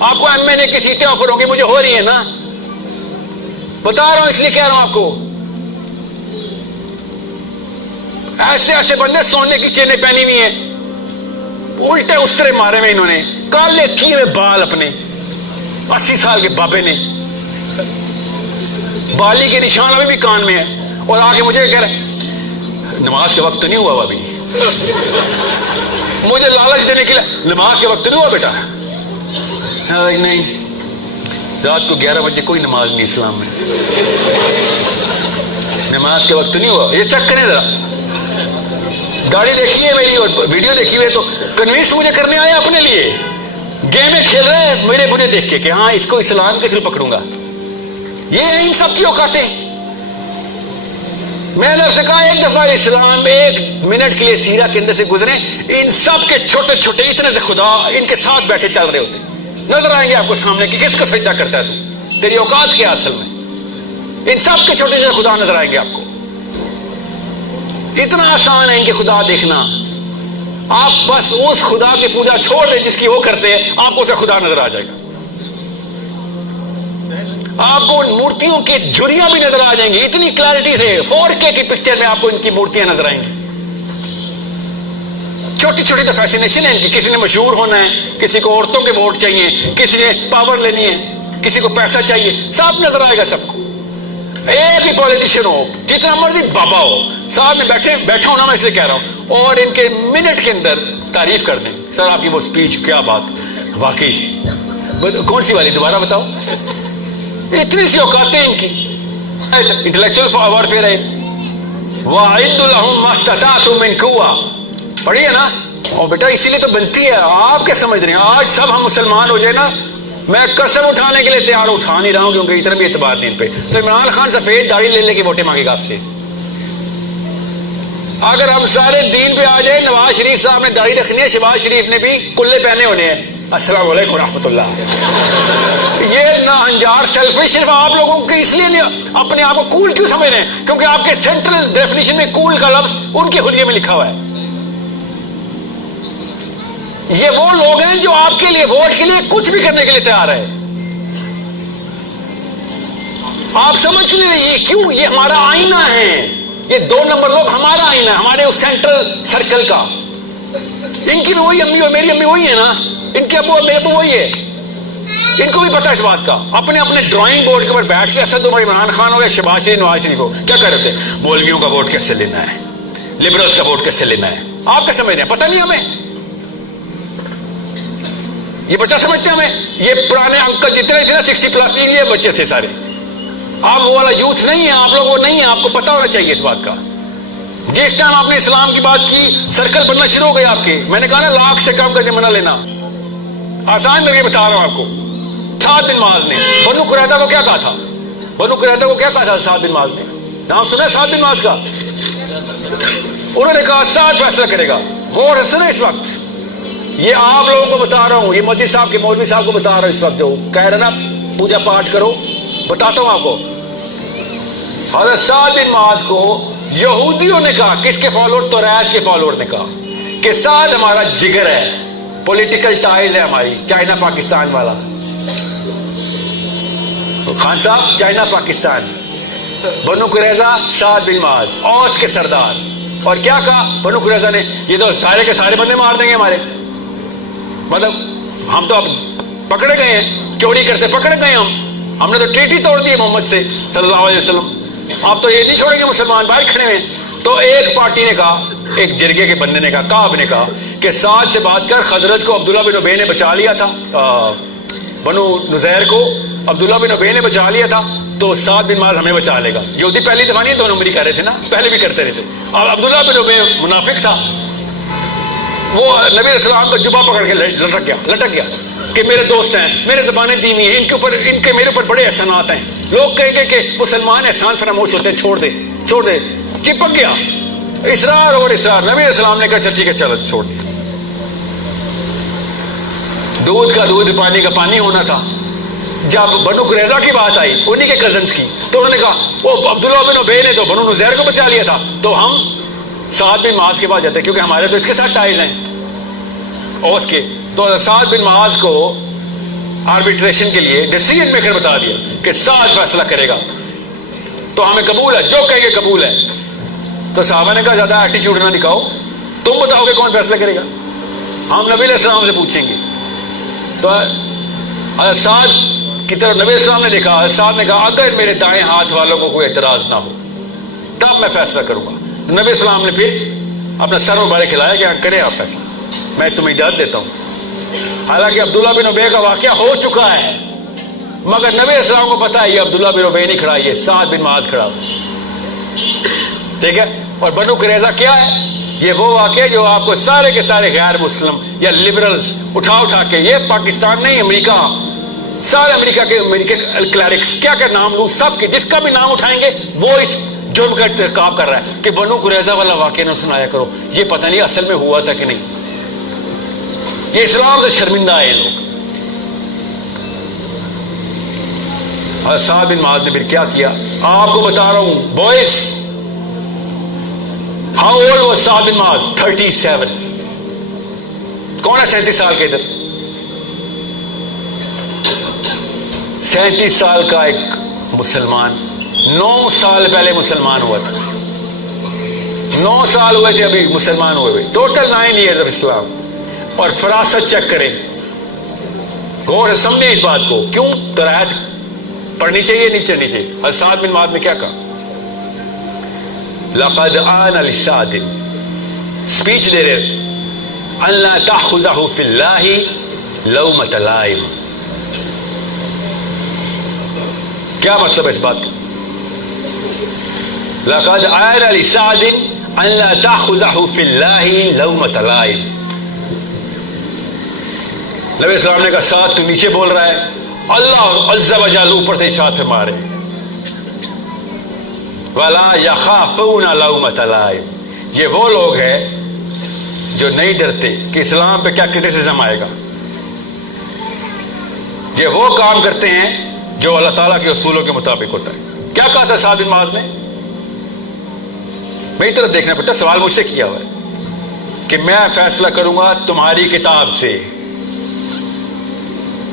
آپ کو MNA کی سیٹیں آفر ہوں گی, مجھے ہو رہی ہیں نا, بتا رہا ہوں اس لیے کہہ رہا ہوں آپ کو. ایسے ایسے بندے سونے کی چینیں پہنی ہوئی ہیں, الٹے استرے مارے ہوئے انہوں نے, کالے کیے ہوئے بال اپنے, 80 سال کے بابے نے, بالی کے نشان ابھی بھی کان میں ہے, اور آگے مجھے کہہ رہے نماز کے وقت تو نہیں ہوا ابھی, مجھے لالچ دینے کے لیے نماز کے وقت تو نہیں ہوا بیٹا. نہیں, رات کو 11 بجے کوئی نماز نہیں اسلام میں, نماز کے وقت تو نہیں ہوا. یہ چیک کریں ذرا, گاڑی دیکھی ہے میری اور ویڈیو دیکھی ہوئی, تو کنوینس مجھے کرنے آئے اپنے لیے, گیمیں کھیل رہے ہیں میرے مجھے دیکھ کے کہ ہاں اس کو اسلام کے تھرو پکڑوں گا. یہ ان سب کی اوقاتیں. میں نے اسے کہا ایک دفعہ اسلام 1 منٹ کے لیے سیرہ کے اندر سے گزرے, ان سب کے چھوٹے چھوٹے اتنے سے خدا ان کے ساتھ بیٹھے چل رہے ہوتے, نظر آئیں گے آپ کو سامنے کہ کس کو سجدہ کرتا ہے تو تیری اوقات کیا اصل میں. ان سب کے چھوٹے چھوٹے خدا نظر آئیں گے آپ کو. اتنا آسان ہے ان کے خدا دیکھنا. آپ بس اس خدا کی پوجا چھوڑ دیں جس کی وہ کرتے ہیں, آپ کو اسے خدا نظر آ جائے گا. آپ کو ان مورتیوں کی جھریاں بھی نظر آ جائیں گی اتنی کلیئرٹی سے, 4K کی پکچر میں آپ کو ان کی مورتیاں نظر آئیں گی. چھوٹی چھوٹی تو فیسینیشن ہے ان کی, کسی نے مشہور ہونا ہے, کسی کو عورتوں کے ووٹ چاہیے, کسی نے پاور لینی ہے, کسی کو پیسہ چاہیے, سب نظر آئے گا سب کو. ایک ہی پولیٹیشین ہو, جتنا مرضی بابا ہو, ساتھ میں بیٹھا ہونا, میں اس لیے کہہ رہا ہوں, اور ان کے منٹ کے اندر تعریف کر دیں, سر آپ کی وہ سپیچ کیا بات, واقعی کون سی والی دوبارہ بتاؤ. اتنی سی اوقاتیں ان کی. انٹلیکچوئل وارفیئر ہے, وَأَعِدُّ لَهُم مَّا اسْتَطَعْتُم مِّن قُوَّةٍ, پڑھی ہے نا. اور بیٹا اسی لیے تو بنتی ہے. آپ کیا سمجھ رہے ہیں آج سب ہم مسلمان ہو جائے نا, میں قسم اٹھانے کے لیے تیار, اٹھا نہیں رہا ہوں کیونکہ اتنا بھی اعتبار نہیں ان پہ. تو عمران خان سفید داڑھی لے کے ووٹیں مانگے گا آپ سے. اگر ہم سارے دین پہ آ جائیں, نواز شریف صاحب نے داڑھی رکھنی ہے, شہباز شریف نے بھی کلے پہنے ہونے ہیں, السلام علیکم ورحمۃ اللہ. یہ ناہنجار سیلفش صرف آپ لوگوں کے اس لیے اپنے آپ کو کول کیوں سمجھ رہے ہیں, کیونکہ آپ کے سینٹرل ڈیفینیشن میں کول کا لفظ ان کے حلیے میں لکھا ہوا ہے. یہ وہ لوگ ہیں جو آپ کے لیے ووٹ کے لیے کچھ بھی کرنے کے لیے تیار ہے. آپ سمجھ نہیں رہے یہ کیوں, یہ ہمارا آئینہ ہے. یہ 2 نمبر لوگ ہمارا آئینہ ہے, ہمارے اس سینٹرل سرکل کا. ان کی بھی وہی امی اور میری امی وہی ہے نا, ان کے ابو اور میرے ابو وہی ہے. ان کو بھی پتا ہے اس بات کا. اپنے اپنے ڈرائنگ بورڈ کے اوپر بیٹھ کے اسد عمر عمران خان ہو یا شہباز شریف نواز شریف ہو, کیا کر رہے تھے, مولویوں کا ووٹ کیسے لینا ہے, لبرلز کا ووٹ کیسے لینا ہے. آپ کیا سمجھ رہے ہیں, پتہ نہیں ہمیں. یہ بچہ سمجھتے ہیں ہمیں. یہ پرانے انکل جتنے تھے نا 60+ یہ بچے تھے سارے. آپ وہ والا یوتھ نہیں ہے, آپ لوگ وہ نہیں ہیں. آپ کو پتا ہونا چاہیے اس بات کا. جس ٹائم آپ نے اسلام کی بات کی سرکل بننا شروع ہو گئے آپ کے. میں نے کہا نا لاکھ سے کم کا ذمہ نہ لینا, آسان میں یہ بتا رہا ہوں آپ کو. 7 بن معاذ نے بنو قریظہ کو کیا کہا تھا, بنو قریظہ کو کیا کہا تھا 7 بن معاذ نے, نام سنا ہے 7 بن معاذ کا. انہوں نے کہا 7 فیصلہ کرے گا. غور سنا اس وقت, یہ آپ لوگوں کو بتا رہا ہوں, یہ مودی صاحب کے مولوی صاحب کو بتا رہا ہوں اس وقت, جو کہہ رہے نا پوجا پاٹ کرو, بتاتا ہوں آپ کو. حضرت 7 بن معاذ کو یہودیوں نے کہا, کس کے فالوور, توریت کے فالوور نے کہا کہ 7 ہمارا جگر ہے, پولیٹیکل ٹائز ہے ہماری, چائنا پاکستان والا. خان صاحب چائنا پاکستان, بنو قریظہ 7 بن معاذ اوس کے سردار. اور کیا کہا بنو قریظہ نے, یہ تو سارے کے سارے بندے مار دیں گے ہمارے, مطلب ہم تو اب پکڑے گئے ہیں, چوری کرتے پکڑے گئے ہم نے تو ٹریٹی توڑ دی ہے محمد سے صلی اللہ علیہ وسلم, آپ تو یہ نہیں چھوڑیں گے مسلمان باہر کھڑے ہیں. تو ایک پارٹی نے کہا, ایک جرگے کے بندے نے کہا, کعب نے کہا کہ 7 سے بات کر, خزرج کو عبداللہ بن ابی نے بچا لیا تھا, بنو نزیر کو عبداللہ بن ابی نے بچا لیا تھا, تو 7 بن معاذ ہمیں بچا لے گا. یہودی پہلی دفعہ نہیں 2 نمبری کر رہے تھے نا, پہلے بھی کرتے رہتے. اور عبداللہ بن ابی منافق تھا, وہ نبی علیہ السلام کا جبہ پکڑ کے لٹک گیا کہ میرے دوست ہیں, میرے زبانیں دینی ہیں, ان کے میرے اوپر بڑے احسانات ہیں. لوگ کہیں گے کہ مسلمان احسان فراموش ہوتے ہیں, چھوڑ دے, چپک گیا. اصرار اور اصرار, نبی علیہ السلام نے کہا چل ٹھیک ہے چلو چھوڑ دیا. دودھ کا دودھ پانی کا پانی ہونا تھا. جب بنو قریظہ کی بات آئی, انہی کے کزنز کی, تو انہوں نے کہا وہ عبداللہ بن ابی نے تو بنو نزیر کو بچا لیا تھا, تو ہم 7 بن معاذ کے پاس جاتے ہیں کیونکہ ہمارے تو اس کے ساتھ ٹائز ہیں اوس کے. تو 7 بن معاذ کو آربیٹریشن کے لیے ڈیسیژن میکر بتا دیا کہ سعد فیصلہ کرے گا تو ہمیں قبول ہے، جو کہیں گے قبول ہے. تو صحابہ نے کہا زیادہ ایٹیٹیوڈ نہ دکھاؤ، تم بتاؤ گے کون فیصلہ کرے گا، ہم نبی علیہ السلام سے پوچھیں گے. تو حضرت سعد کی طرف نبی علیہ السلام نے دیکھا، حضرت سعد نے کہا اگر میرے دائیں ہاتھ والوں کو کوئی اعتراض نہ ہو تب میں فیصلہ کروں گا. نبی علیہ السلام نے پھر اپنا سر مبارک کھلایا کہ کرے آپ فیصلہ، میں تمہیں اجازت دیتا ہوں. حالانکہ عبداللہ بن ابی کا واقعہ ہو چکا ہے، مگر نبی علیہ السلام کو پتا ہے یہ عبداللہ بن ابی نہیں کھڑا، یہ سعد بن معاذ کھڑا. ٹھیک ہے. اور بنو قریظہ کیا ہے؟ یہ وہ واقعہ جو آپ کو سارے کے سارے غیر مسلم یا لبرلز اٹھا کے، یہ پاکستان نہیں امریکہ، سارے امریکہ کے امریکن کلیرکس کیا نام لوں، سب کے جس کا بھی نام اٹھائیں گے وہ اس جرم کا ارتکاب کر رہا ہے کہ بنو قریظہ والا واقعہ نہ سنایا کرو. یہ پتہ نہیں اصل میں ہوا تھا کہ نہیں. یہ اسلام سے شرمندہ ہے لوگ. اور سعد بن معاذ نے پھر کیا کیا آپ کو بتا رہا ہوں بوائز. How old was سعد بن معاذ؟ 37. کون ہے 37 سال کے ادھر؟ 37 سال کا ایک مسلمان 9 سال پہلے مسلمان ہوا تھا. 9 سال ہوئے تھے ابھی مسلمان ہوئے، ٹوٹل 9 years of اسلام. اور فراست چیک کریں، غور سے سمجھیں اس بات کو. کیوں قرائت پڑھنی چاہیے نہیں چڑھنی چاہیے؟ حضرت سعد بن معاذ نے کیا کہا؟ لقد آن لسعد، اسپیچ دے رہے، ان لا تأخذہ فی اللہ لومۃ لائم. کیا مطلب ہے اس بات کا؟ لقد آن لسعد ان لا تأخذہ فی اللہ لومۃ لائم. نبی السلام نے کہا سعد تو نیچے بول رہا ہے، اللہ عز و جل اوپر سے اشارت مارے وَلَا يَخَافُونَ لَوْمَةَ لَائِمٍ. یہ وہ لوگ ہیں جو نہیں ڈرتے کہ اسلام پہ کیا کرٹیسزم آئے گا. یہ وہ کام کرتے ہیں جو اللہ تعالیٰ کے اصولوں کے مطابق ہوتا ہے. کیا کہا تھا سعد بن معاذ نے؟ میری طرف دیکھنا پڑتا، سوال مجھ سے کیا ہوا ہے کہ میں فیصلہ کروں گا تمہاری کتاب سے.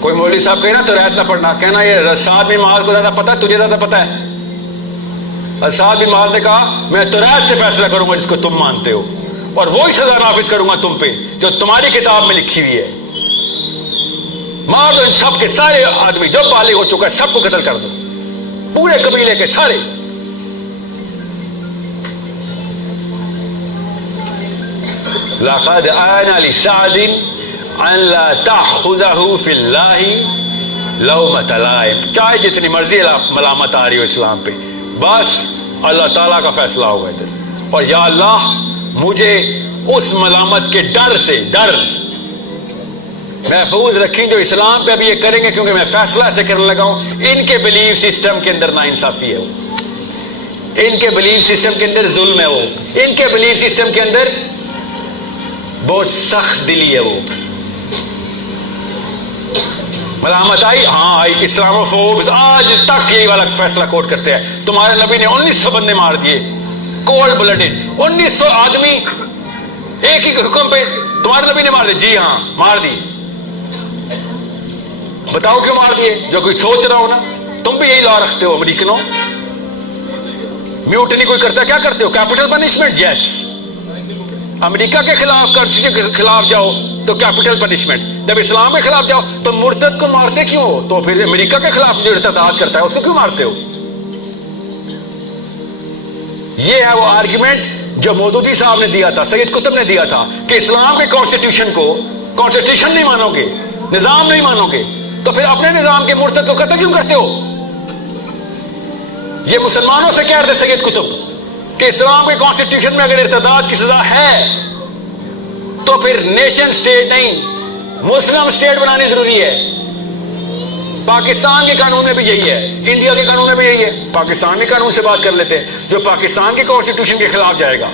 کوئی مولوی صاحب کہے نا تو رعایت نہ پڑھنا، کہنا یہ سعد بن معاذ کو زیادہ پتا ہے، تجھے زیادہ پتا ہے. سعد بن معاذ نے کہا میں تورات سے فیصلہ کروں گا جس کو تم مانتے ہو، اور وہی سزا نافذ کروں گا تم پہ جو تمہاری کتاب میں لکھی ہوئی ہے. مار دو ان سب کے سارے آدمی جو بالغ ہو چکا ہے، سب کو قتل کر دو، پورے قبیلے کے سارے. لقد آن لسعد ان لا تأخذہ فی اللہ لومۃ لائم. چاہے جتنی مرضی ملامت آ رہی ہو اسلام پہ، بس اللہ تعالیٰ کا فیصلہ ہوگا ادھر. اور یا اللہ مجھے اس ملامت کے ڈر سے محفوظ رکھیں جو اسلام پہ ابھی یہ کریں گے، کیونکہ میں فیصلہ ایسے کرنے لگا ہوں. ان کے بلیف سسٹم کے اندر ناانصافی ہے، ان کے بلیف سسٹم کے اندر ظلم ہے، وہ ان کے بلیف سسٹم کے اندر بہت سخت دلی ہے. وہ ملامت آئی، ہاں آئی. اسلاموفوبز آج تک یہی والا فیصلہ کوٹ کرتے ہیں، تمہارے نبی نے 1900 بندے مار دیے، کولڈ بلڈڈ 1900 آدمی ایک ہی حکم پہ تمہارے نبی نے مار دیے. جی ہاں مار دی. بتاؤ کیوں مار دیے؟ جو کوئی سوچ رہا ہو نا، تم بھی یہی لا رکھتے ہو امریکنوں. میوٹنی کوئی کرتا ہے کیا کرتے ہو؟ Capital punishment. یس، امریکہ کے خلاف کنسٹیٹیوشن کے خلاف جاؤ تو کیپٹل پنشمنٹ. جب اسلام کے خلاف جاؤ تو مرتد کو مارتے کیوں ہو؟ تو پھر امریکہ کے خلاف جو ارتداد کرتا ہے اس کو کیوں مارتے ہو؟ یہ ہے وہ آرگیومنٹ جو مودودی صاحب نے دیا تھا، سید قطب نے دیا تھا کہ اسلام کے کانسٹیٹیوشن کو، کانسٹیٹیوشن نہیں مانو گے، نظام نہیں مانو گے، تو پھر اپنے نظام کے مرتد کو قتل کیوں کرتے ہو؟ یہ مسلمانوں سے کہہ رہے تھے سید قطب کہ اسلام کے کانسٹیٹیوشن میں اگر ارتداد کی سزا ہے تو پھر نیشن سٹیٹ نہیں، مسلم سٹیٹ بنانی ضروری ہے. پاکستان کے قانون میں بھی یہی ہے، انڈیا کے قانون میں بھی یہی ہے. پاکستان کے قانون سے بات کر لیتے ہیں. جو پاکستان کے کانسٹیٹیوشن کے خلاف جائے گا،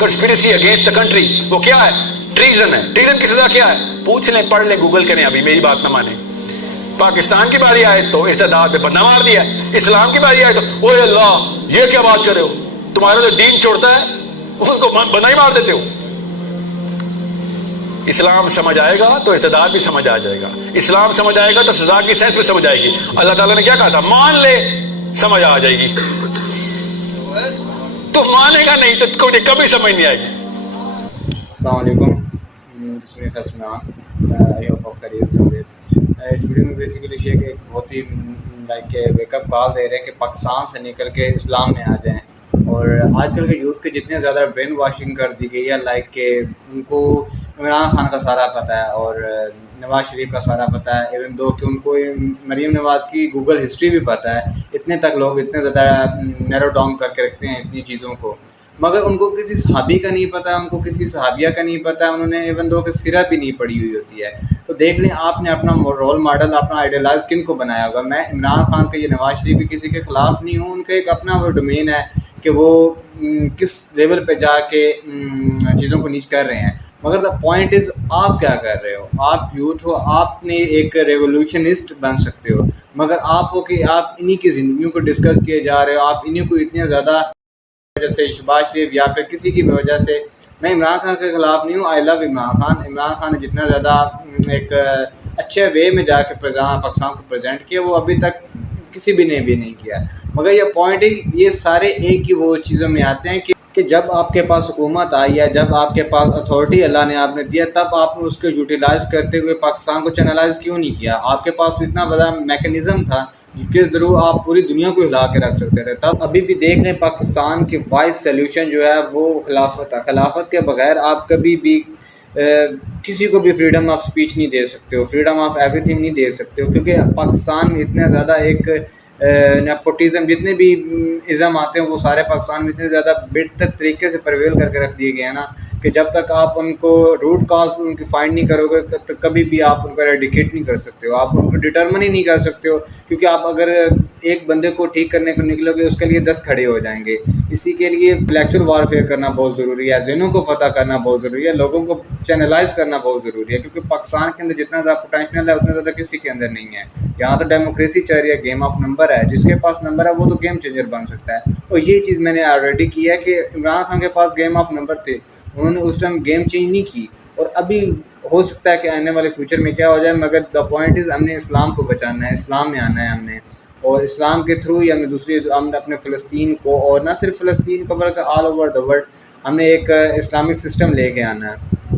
کنسپیریسی اگینسٹ دا کنٹری، وہ کیا ہے؟ ٹریزن ہے. ٹریزن کی سزا کیا ہے؟ پوچھ لیں، پڑھ لیں، گوگل کریں، ابھی میری بات نہ مانیں. پاکستان کی باری آئے تو ارتداد پہ بندہ مار دیا، اسلام کی باری آئے تو اوہ اللہ یہ کیا بات کر رہے ہو، تمہارا جو دین چھوڑتا ہے اس کو بندہ ہی مار دیتے ہو. اسلام سمجھ آئے گا تو ارتداد بھی سمجھ آ جائے گا. اسلام سمجھ آئے گا تو سزا کی سینس بھی سمجھ آئے گی. اللہ تعالیٰ نے کیا کہا تھا؟ مان لے سمجھ آ جائے گی. تو مانے گا نہیں تو کبھی سمجھ نہیں آئے گی. السلام علیکم. جس میں فسمان آئی ہوپ آپ خیریت سے ہوں گے. اس ویڈیو میں بیسیکلی یہ کہ بہت ہی لائک ویک اپ کال دے رہے ہیں کہ پاکستان سے نکل کے اسلام میں آ جائیں. اور آج کل کے یوتھ کے جتنے زیادہ برین واشنگ کر دی گئی ہے، لائک کہ ان کو عمران خان کا سارا پتہ ہے اور نواز شریف کا سارا پتہ ہے، ایون دو کہ ان کو مریم نواز کی گوگل ہسٹری بھی پتہ ہے. اتنے تک لوگ اتنے زیادہ نیرو ڈاؤن کر کے رکھتے ہیں اتنی چیزوں کو، مگر ان کو کسی صحابی کا نہیں پتہ، ان کو کسی صحابیہ کا نہیں پتہ. انہوں نے ایون دو کہ سیرت بھی نہیں پڑھی ہوئی ہوتی ہے. تو دیکھ لیں آپ نے اپنا رول ماڈل، اپنا آئیڈیلائز کن کو بنایا ہوگا. میں عمران خان کا، یہ نواز شریف بھی کسی کے خلاف نہیں ہوں. ان کا ایک اپنا وہ ڈومین ہے کہ وہ کس لیول پہ جا کے چیزوں کو نیچ کر رہے ہیں. مگر دا پوائنٹ از آپ کیا کر رہے ہو. آپ یوتھ ہو، آپ نے ایک ریولوشنسٹ بن سکتے ہو، مگر آپ ہو کہ آپ انہی کی زندگیوں کو ڈسکس کیے جا رہے ہو. آپ انہی کو اتنے زیادہ جیسے شہباز شریف یا پھر کسی کی وجہ سے. میں عمران خان کے خلاف نہیں ہوں. آئی لو عمران خان. عمران خان نے جتنا زیادہ ایک اچھے وے میں جا کے پاکستان کو پریزنٹ کیا، وہ ابھی تک کسی بھی نے بھی نہیں کیا. مگر یہ پوائنٹ ہے، یہ سارے ایک ہی وہ چیزوں میں آتے ہیں کہ جب آپ کے پاس حکومت آئی ہے، جب آپ کے پاس اتھارٹی اللہ نے آپ نے دیا، تب آپ نے اس کو یوٹیلائز کرتے ہوئے پاکستان کو چینلائز کیوں نہیں کیا؟ آپ کے پاس تو اتنا بڑا میکنزم تھا کہ ضرور آپ پوری دنیا کو ہلا کے رکھ سکتے تھے. تب ابھی بھی دیکھ لیں پاکستان کی وائس سلیوشن جو ہے وہ خلافت ہے. خلافت کے بغیر آپ کبھی بھی کسی کو بھی فریڈم آف سپیچ نہیں دے سکتے ہو، فریڈم آف ایوری تھنگ نہیں دے سکتے ہو، کیونکہ پاکستان میں اتنا زیادہ ایک نیپوٹزم، جتنے بھی ازم آتے ہیں وہ سارے پاکستان میں اتنے زیادہ بہتر طریقے سے پرویل کر کے رکھ دیے گئے ہیں نا، کہ جب تک آپ ان کو روٹ کاز ان کی فائنڈ نہیں کرو گے تو کبھی بھی آپ ان کو ایریڈیکیٹ نہیں کر سکتے ہو. آپ ان کو ڈٹرمن ہی نہیں کر سکتے ہو، کیونکہ آپ اگر ایک بندے کو ٹھیک کرنے کو نکلو گے اس کے لیے 10 کھڑے ہو جائیں گے. اسی کے لیے انٹلیکچوئل وارفیئر کرنا بہت ضروری ہے، ذہنوں کو فتح کرنا بہت ضروری ہے، لوگوں کو چینلائز کرنا بہت ضروری ہے. کیونکہ پاکستان کے اندر جتنا زیادہ پوٹینشیل ہے اتنا زیادہ کسی کے اندر نہیں ہے. یہاں تو ڈیموکریسی چل رہی ہے، گیم آف نمبر ہے. جس کے پاس نمبر ہے وہ تو گیم چینجر بن سکتا ہے. اور یہ چیز میں نے آلریڈی کی ہے کہ عمران خان کے پاس گیم آف نمبر تھے، انہوں نے اس ٹائم گیم چینج نہیں کی. اور ابھی ہو سکتا ہے کہ آنے والے فیوچر میں کیا ہو جائے، مگر دا پوائنٹ از ہم نے اسلام کو بچانا ہے، اسلام میں آنا ہے ہم نے. اور اسلام کے تھرو ہی ہم نے اپنے فلسطین کو، اور نہ صرف فلسطین کو بلکہ آل اوور دا ورلڈ، ہم نے ایک اسلامک سسٹم لے کے آنا ہے.